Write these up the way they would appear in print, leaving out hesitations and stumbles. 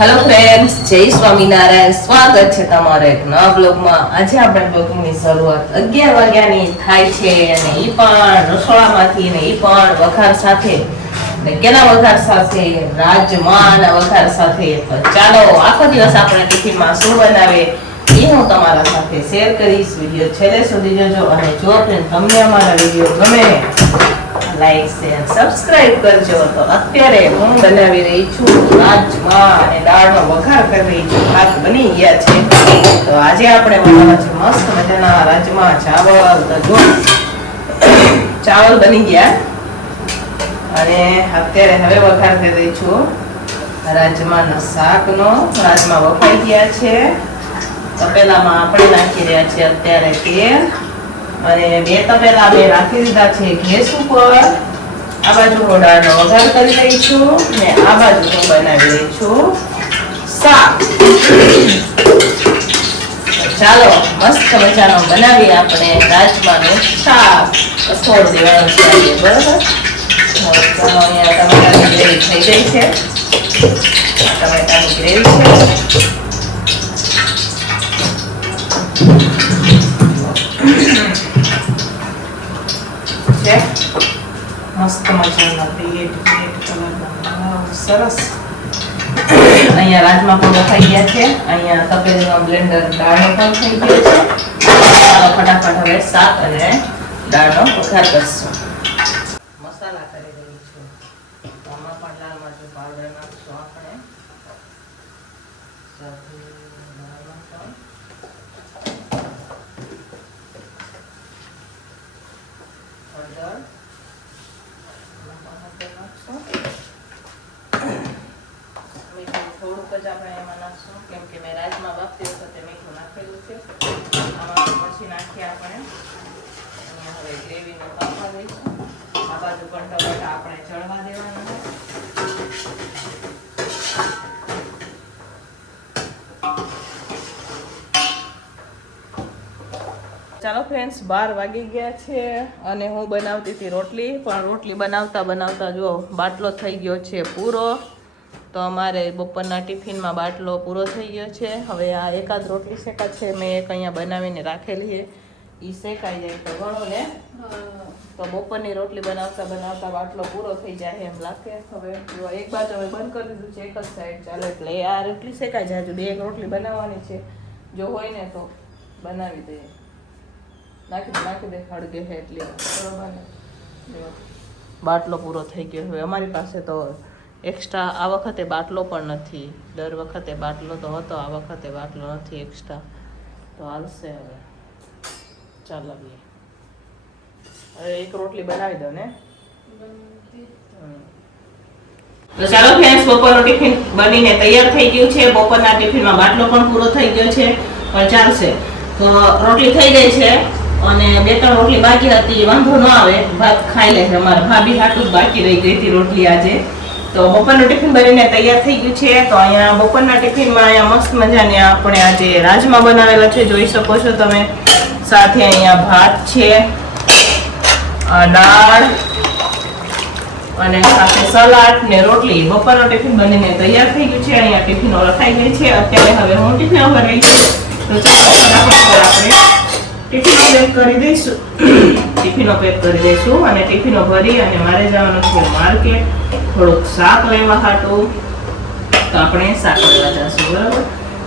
Hello friends, જય સ્વામિનારાયણ. સ્વાગત છે તમારા એક નવા બ્લોગમાં. આજે આપણે બ્લોગની શરૂઆત 11 વાગ્યાની થાય છે અને ઈ પણ રસોડામાંથી ને ઈ પણ વઘાર સાથે. ને કેના વઘાર સાથે? રાજમાના વઘાર સાથે. તો ચાલો આખો દિવસ આપણે ટિફિનમાં શું બનાવે એ હું તમારા સાથે શેર કરીશ. વિડીયો છેલ્લે સુધી જોજો અને જો ફ્રેન્ડ તમને અમારા વિડીયો ગમે લાઈક શેર સબસ્ક્રાઇબ કરજો. તો અત્યારે હું બનાવી રહી છું રાજમા અને દાળનો વઘાર કરી રહી છું. ભાત બની ગયા છે. તો આજે આપણે બનાવવા છે મસ્ત મજાના રાજમા ચાવલ બની ગયા અને અત્યારે હવે વઘાર કરી રહી છું રાજમાના શાકનો. રાજમા વફાઈ ગયા છે. તપેલામાં આપણે નાખી રહ્યા છીએ અત્યારે તેલ અને 2 તપેલા મેં રાખી દીધા છે ગેસ ઉપર. આ બાજુ હું દાળનો વઘાર કરી રહી છું ને આ બાજુ હું બનાવી રહી છું શાક. ચાલો મસ્ત મજાનો બનાવીએ આપણે રાજમાનું શાક. છોડ દેવાનું છે આજે, બરાબર? ચાલો અહીંયા ટમેટાની ગ્રેવી થઈ ગઈ છે. ટમેટાની ગ્રેવી છે મસ્ત મજાના રેડ કલરના સરસ. અહીંયા રાજમા પણ બફાઈ ગયા છે. અહીંયા તપેલીમાં બ્લેન્ડર દાળનો પણ થઈ ગયો છે. ચાલો ફટાફટ હવે શાક અને દાળનો વઘાર કરશું. મસાલા કરી રહી છું. આમાં પણ લાલ મરચું પાવડર નાખશું આપણે. થોડુંક જ આપણે એમાં નાખશું કેમ કે મેં રાજમા બાફતી વખતે મીઠું નાખેલું છે. આમાં પછી નાખીએ આપણે. હવે ગ્રેવીને પાકવા દઈશું. આ બાજુ પણ ટમેટા આપણે ચડવા દેવાના. ચાલો ફ્રેન્ડ્સ, 12 વાગી ગયા છે અને હું બનાવતી હતી રોટલી. પણ રોટલી બનાવતા બનાવતા જો બાટલો થઈ ગયો છે પૂરો. તો અમારે બપોરના ટિફિનમાં બાટલો પૂરો થઈ ગયો છે. હવે આ એકાદ રોટલી શેકા છે, મેં એક અહીંયા બનાવીને રાખેલી છે. એ શેકાઈ જાય તો ઘણો ને. તો બપોરની રોટલી બનાવતા બનાવતા બાટલો પૂરો થઈ જાય એમ લાગે. હવે એક બાજુ હવે બંધ કરી દીધું છે, એક જ સાઈડ ચાલે એટલે આ રોટલી શેકાઈ જાય. હજુ 2 રોટલી બનાવવાની છે. જો હોય ને તો બનાવી દઈએ. નાખી દે હળગે છે એટલી બરોબર ને. બાટલો પૂરો થઈ ગયો. હવે અમારી પાસે તો એક્સ્ટ્રા આ વખતે બાટલો પણ નથી. દર વખતે બાટલો તો હતો, આ વખતે બાટલો નથી એક્સ્ટ્રા. તો હાલશે હવે. ચાલો હવે એક રોટલી બનાવી દો ને. તો ચાલો ફ્રેન્ડ્સ, બપોરનું ટિફિન બનીને તૈયાર થઈ ગયું છે. બપોરના ટિફિનમાં બાટલો પણ પૂરો થઈ ગયો છે, પણ ચાલશે. તો રોટલી થઈ ગઈ છે અને 2-3 રોટલી બાકી હતી. વાંધો ન આવે, ભાત ખાઈ લે છે. અમારા ભાભી હાટું જ બાકી રહી ગઈ હતી રોટલી આજે. તો બપોરનું ટિફિન બનીને તૈયાર થઈ ગયું છે. તો અહીંયા બપોરના ટિફિનમાં અહીંયા મસ્ત મજાની આપણે આજે રાજમા બનાવેલા છે, જોઈ શકો છો તમે. સાથે અહીંયા ભાત છે, દાળ અને સાથે સલાડ ને રોટલી. બપોરનું ટિફિન બનીને તૈયાર થઈ ગયું છે. અહીંયા ટિફિનો રખાઈ ગઈ છે. અત્યારે હવે હું ટિફિન ભરી રહી છું. તો ચાલો આપણે ટિફિનો પેક કરી દઈશું. ટિફિનો પેક કરી દઈશું અને ટિફિનો ભરી અને મારે જવાનું છે માર્કેટ થોડુંક શાક લેવા હાટું. તો આપણે શાક લેવા જઈશું, બરાબર?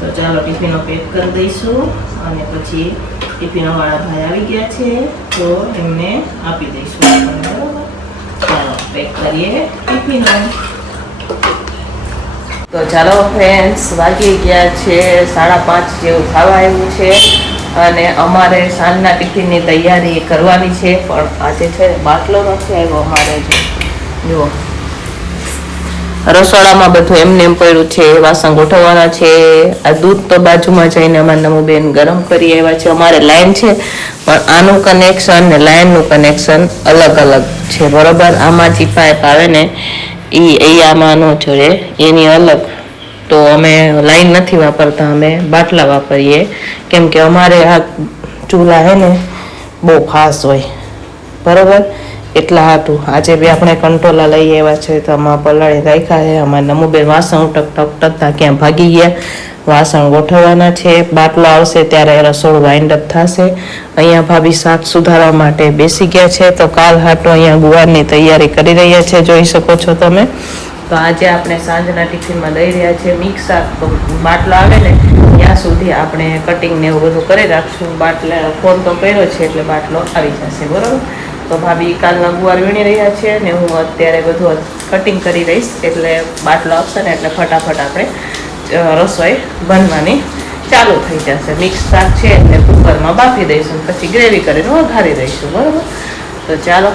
તો ચાલો ટિફિનો પેક કરી દઈશું અને પછી ટિફિનો વાળા ભાઈ આવી ગયા છે તો એમને આપી દઈશું, બરાબર? ચાલો પેક કરીએ ટિફિનો. તો ચાલો ફ્રેન્ડ્સ, વાગી ગયા છે 5:30 જેવું થવા આવ્યું છે અને અમારે સાંજના ટિફિનની તૈયારી કરવાની છે. પણ આજે છે બાટલો નથી આવ્યો અમારે. જુઓ રસોડામાં બધું એમને એમ પડ્યું છે, વાસણ ગોઠવવાના છે. આ દૂધ તો બાજુમાં જઈને અમારા નમુબેન ગરમ કરી આવ્યા છે. અમારે લાઈન છે પણ આનું કનેક્શન ને લાઈનનું કનેક્શન અલગ અલગ છે, બરોબર? આમાં જે પાઇપ આવે ને એ આમાં ન જોડે, એની અલગ. તો અમે લાઈન નથી વાપરતા, અમે બાટલા વાપરીએ કેમ કે અમારે આ ચૂલા હે ને બહુ ફાસ્ટ હોય, બરોબર? એટલા હાટું આજે બી આપણે કંટોલા લઈ આવ્યા છે તો આમાં પલાળી રાખ્યા છે. અમારે નમુબેન વાસણ ટકતા ક્યાં ભાગી ગયા. વાસણ ગોઠવવાના છે. બાટલો આવશે ત્યારે રસોડું વાઇન્ડ અપ થશે. અહીંયા ભાભી શાક સુધારવા માટે બેસી ગયા છે. તો કાલ હાટો અહીંયા ગુવારની તૈયારી કરી રહ્યા છે, જોઈ શકો છો તમે. તો આજે આપણે સાંજના ટિફિનમાં લઈ રહ્યા છીએ મિક્સ શાક. તો બાટલો આવે ને ત્યાં સુધી આપણે કટિંગ ને એવું બધું કરી રાખશું. બાટલા ફોન તો કર્યો છે એટલે બાટલો આવી જશે, બરાબર. તો ભાભી કાલના ગુવાર વીણી રહ્યા છે ને હું અત્યારે બધું કટિંગ કરી રહીશ. એટલે બાટલો આવશે ને એટલે ફટાફટ આપણે રસોઈ બનવાની ચાલુ થઈ જશે. મિક્સ શાક છે એટલે કુકરમાં બાફી દઈશું, પછી ગ્રેવી કરીને વઘારી દઈશું, બરાબર. તો ચાલો,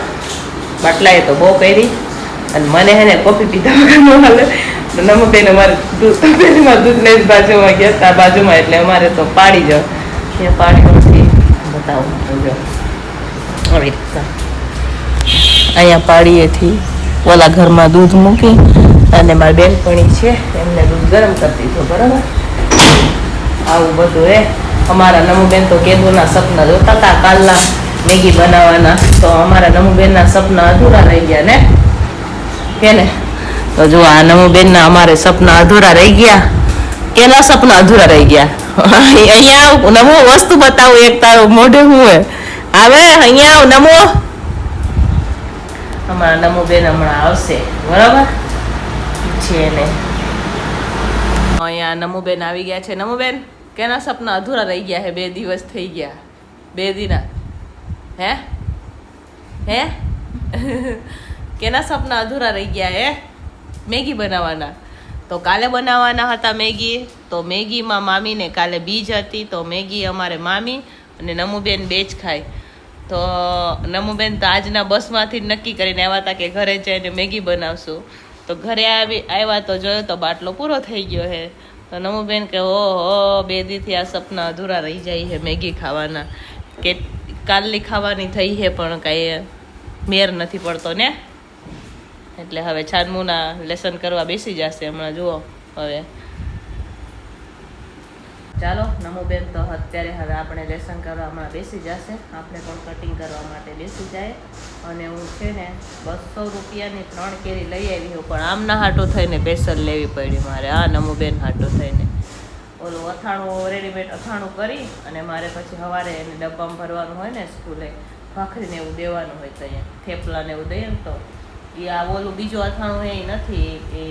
બાટલાએ તો બહુ કરી અને મને હે ને કોફી પીધા વગર ન હાલે. નમુબેન અમારે તપેલીમાં દૂધ લઈને બાજુમાં ગયા હતા, બાજુમાં, એટલે અમારે તો પાડી જાઓ. ત્યાં પાડીમાંથી બતાવું જો આવી રીતના અહીંયા પાડીએથી ઓલા ઘરમાં દૂધ મૂકી અને મારી બેનપણી છે એમને દૂધ ગરમ કરી દીધું, બરાબર. આવું બધું અમારા નમુબેન તો કેદુના સપના જોતા હતા કાલના મેગી બનાવવાના. તો અમારા નમુબેનના સપના અધૂરા રહી ગયા ને કે ને. તો જો આ નમુબેનના અમારે સપના અધૂરા રહી ગયા. કેના સપના અધૂરા રહી ગયા? અહીંયા નમો વસ્તુ બતાવું એક તારું મોઢે હું આવે અહીંયા નમો. અમારા નમુબેન હમણાં આવશે, બરાબર છે ને. અહીંયા નમુબેન આવી ગયા છે. નમુબેન, કેના સપના અધૂરા રહી ગયા હે? 2 દિવસ થઈ ગયા. 2 દિના હે હે કેના સપના અધૂરા રહી ગયા હે? મેગી બનાવવાના. તો કાલે બનાવવાના હતા મેગી. તો મેગીમાં મામીને કાલે બીજ હતી, તો મેગી અમારે મામી અને નમુબેન 2 જ ખાય. તો નમુબેન તો આજના બસમાંથી જ નક્કી કરીને આવ્યા હતા કે ઘરે જઈને મેગી બનાવશું. તો ઘરે આવ્યા તો જોયો તો બાટલો પૂરો થઈ ગયો હે. તો નમુબેન કે ઓહો 2 દીથી આ સપના અધૂરા રહી જાય છે મેગી ખાવાના. કે કાલની ખાવાની થઈ છે પણ કાંઈ મેર નથી પડતો ને. એટલે હવે છાનમુના લેસન કરવા બેસી જશે હમણાં. જુઓ હવે ચાલો, નમુબેન તો અત્યારે હવે આપણે લેસન કરવા હમણાં બેસી જશે. આપણે પણ કટિંગ કરવા માટે બેસી જાય. અને હું છે ને 200 રૂપિયાની 3 કેરી લઈ આવી હું, પણ આમના હાટું થઈને સ્પેશિયલ લેવી પડી મારે. આ નમુબેન હાટું થઈને ઓલું અથાણું રેડીમેડ અથાણું કરી અને મારે પછી સવારે એને ડબ્બામાં ભરવાનું હોય ને, સ્કૂલે ભાખરીને એવું દેવાનું હોય. તો અહીંયા થેપલાને એવું દઈએ ને તો એ આ ઓલું બીજું અથાણું એ નથી એ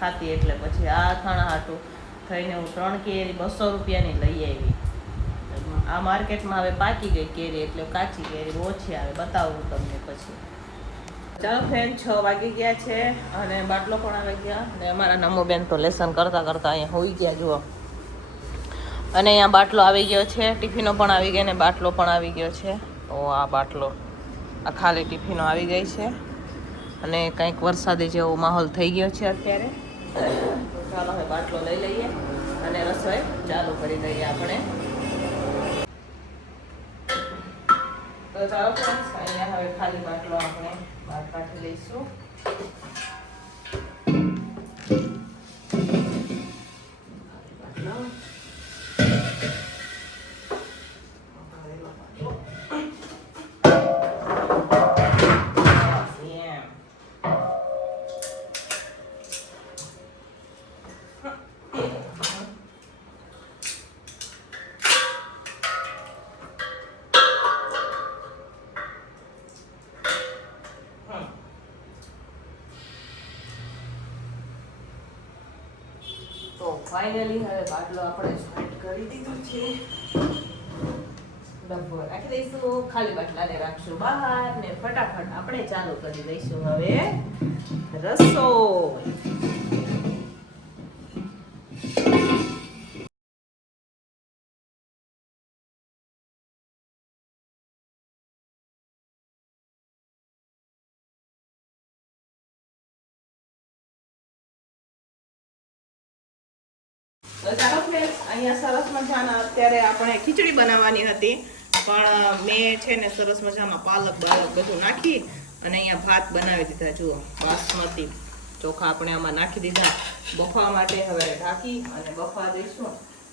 ખાતી. એટલે પછી આ અથાણા હાટું થઈને હું 3 કેરી 200 રૂપિયાની લઈ આવી. આ માર્કેટમાં હવે પાકી ગઈ કેરી, એટલે કાચી કેરી ઓછી આવે. બતાવું તમને પછી. ચાલો ફ્રેન્ડ, 6 વાગી ગયા છે અને બાટલો પણ આવી ગયા. અને અમારા નમુબેન તો લેસન કરતા કરતા અહીંયા હોઈ ગયા જુઓ. અને અહીંયા બાટલો આવી ગયો છે, ટિફિનો પણ આવી ગઈ ને બાટલો પણ આવી ગયો છે. તો આ બાટલો, આ ખાલી ટિફિનો આવી ગઈ છે. અને કંઈક વરસાદી જેવો માહોલ થઈ ગયો છે અત્યારે. તો ચાલો હવે બાટલો લઈ લઈએ અને રસોઈ ચાલુ કરી દઈએ આપણે. તો ચાલો ફ્રેન્ડ્સ, અહીંયા હવે ખાલી બાટલો આપણે બહાર કાઢી લઈશું. ફાઇનલી હવે બાટલો આપણે સ્ટાર્ટ કરી દીધો છે. ડબ્બો રાખી દઈશું, ખાલી બાટલાને રાખશું બહાર ને ફટાફટ આપણે ચાલુ કરી દઈશું હવે રસો. તો ચાલો ફ્રેન્ડ્સ, અહીંયા સરસ મજાના અત્યારે આપણે ખીચડી બનાવવાની હતી, પણ મેં છે ને સરસ મજામાં પાલક બાલક બધું નાખી અને અહીંયા ભાત બનાવી દીધા. જુઓ, બાસમતી ચોખા આપણે આમાં નાખી દીધા બફવા માટે. હવે ઢાંકી અને બફવા દઈશું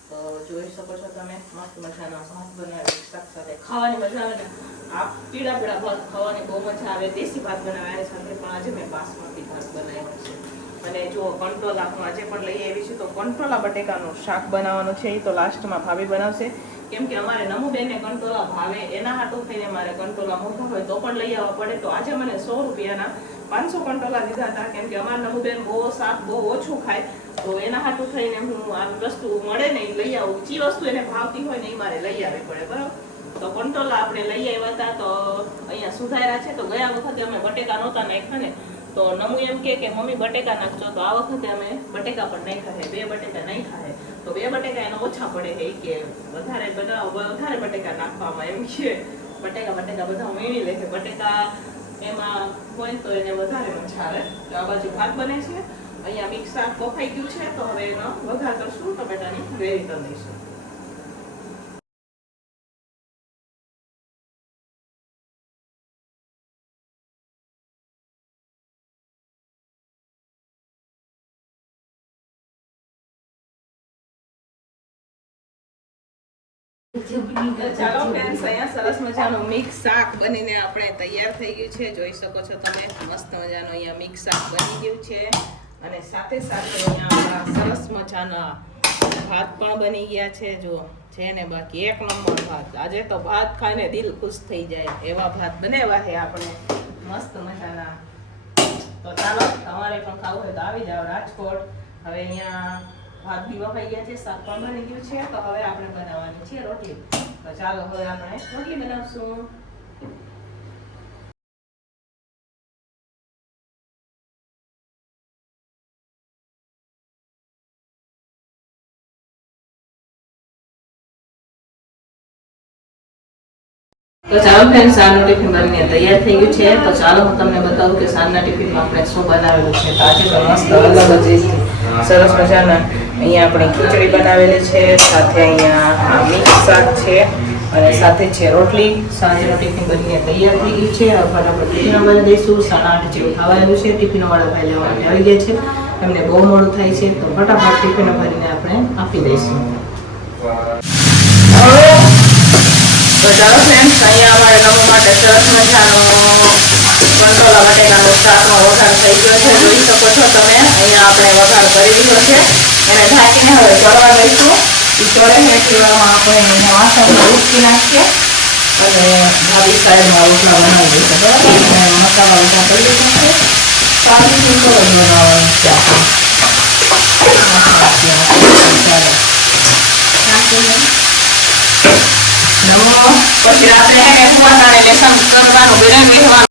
તો જોઈ શકો છો તમે મસ્ત મજાના ભાત બનાવે શાક સાથે ખાવાની મજા આવે ને આ પીળા પીળા ભાત ખાવાની બહુ મજા આવે દેશી ભાત બનાવ્યા સાથે પણ આજે મેં બાસમતી ભાત બનાવ્યો છે અને જો કંટોલા હું આજે પણ લઈ આવી છું તો કંટોલા બટેકાનું શાક બનાવવાનું છે એ તો લાસ્ટમાં ભાભી બનાવશે કેમ કે અમારે નમુબેનને કંટોલા ભાવે એના હાટું થઈને મારે કંટોલા મોટા હોય તો પણ લઈ આવવા પડે તો આજે મને 100 રૂપિયાના 500 કંટોલા લીધા હતા કેમ કે અમારા નમુબેન બહુ શાક બહુ ઓછું ખાય તો એના હાટું થઈને હું આ વસ્તુ મળે ને લઈ આવું જે વસ્તુ એને ભાવતી હોય ને એ મારે લઈ આવવી પડે બરાબર તો કંટોલા આપણે લઈ આવ્યા હતા તો અહીંયા સુધાર્યા છે તો ગયા વખતે અમે બટેકા નહોતા નાખ્યા ને તો નમુ એમ કે મમ્મી બટેકા નાખજો તો આ વખતે અમે બટેકા પણ નાખ્યા છે 2 બટેકા નાખ્યા છે તો 2 બટેકા એને ઓછા પડે છે કે વધારે બટેકા નાખવામાં એમ છે બટેકા બધા મેળવી લે છે બટેકા એમાં હોય તો એને વધારે મજા આવે તો આ બાજુ ભાત બને છે અહીંયા મિક્સ શાક બફાઈ ગયું છે તો હવે એનો વઘાર કરશું ટમેટાની ગ્રેવી કરી દઈશું ચાલો ફ્રેન્ડ્સ અહીંયા સરસ મજાનું મિક્સ શાક બનીને આપણે તૈયાર થઈ ગયું છે જોઈ શકો છો તમે મસ્ત મજાનું અહીંયા મિક્સ શાક બની ગયું છે અને સાથે સાથે અહીંયા સરસ મજાના ભાત પણ બની ગયા છે જો છે ને બાકી 1 નંબર ભાત આજે તો ભાત ખાઈને દિલ ખુશ થઈ જાય એવા ભાત બનાવ્યા છે આપણે મસ્ત મજાના તો ચાલો તમારે પણ ખાવું હોય તો આવી જાઓ રાજકોટ હવે અહીંયા ભાત બી વફાઈ ગયા છે શાક પણ બની ગયું છે તો હવે આપણે બનાવવાની છે રોટલી તો ચાલો હવે આપણે રોટલી બનાવશું તો ચાલો ફ્રેન્ડ્સ સાંજનું ટિફિન બનીને તૈયાર થઈ ગયું છે તો ચાલો હું તમને બતાવું કે સાંજના ટિફિનમાં આપણે શું બનાવેલું છે તો આજે તો મસ્ત અલગ જ રીતે સરસ મજાના અહીંયા આપણે ખીચડી બનાવેલી છે સાથે અહીંયા મિક્સ શાક છે અને સાથે છે રોટલી સાંજનું ટિફિન બનીને તૈયાર થઈ ગયું છે હવે આપણે ટિફિન બનાવી દઈશું 8:30 જેવું ખાવા આવ્યું છે ટિફિનવાળા ભાઈ લેવા માટે આવી ગયા છે એમને બહુ મોડું થાય છે તો ફટાફટ ટિફિન ભરીને આપણે આપી દઈશું તો ચાલો ફ્રેન્ડ્સ અહીંયા અમારે નમો માટે સરસ મજાનો કંટોલા બટેકાનું શાકનો વઘાર થઈ ગયો છે જોઈ શકો છો તમે અહીંયા આપણે વઘાર કરી દીધો છે એને ઢાંકીને હવે ચડવા દઈશું એ ચડે ને એટલી વારમાં આપણે એને વાસણમાં ઉચકી નાખીએ અને ભાભી સાઈડમાં રોટલા બનાવી દઈશું બરાબર અને મસાલા ઉભા કરી દીધો છે સારું સિમ્પલ જ બનાવવાનું છે નમો પછી રાત્રે એને લેસન કરવાનું બેન